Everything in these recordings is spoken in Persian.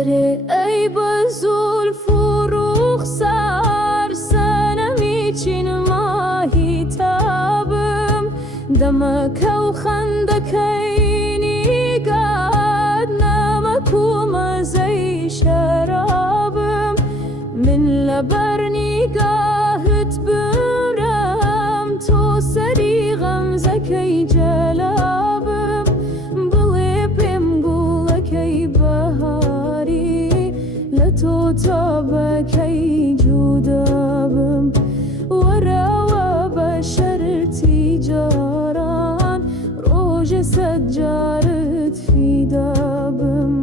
وره ای بزول فروخ سر سنمی چین ماهی تابم دمک و خندکینی گاد نمک و مزی شرابم من لبر نگاهت برم تو سری غمزکی جلابم بلی پیم گولکی بهاری لتو تابکی جودابم ورا بشر تجاران روج سجارت في دابم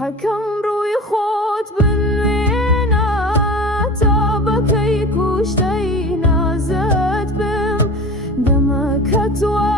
حكم روی خود بنوینا تا بکی کشتی نازد بم دمکت و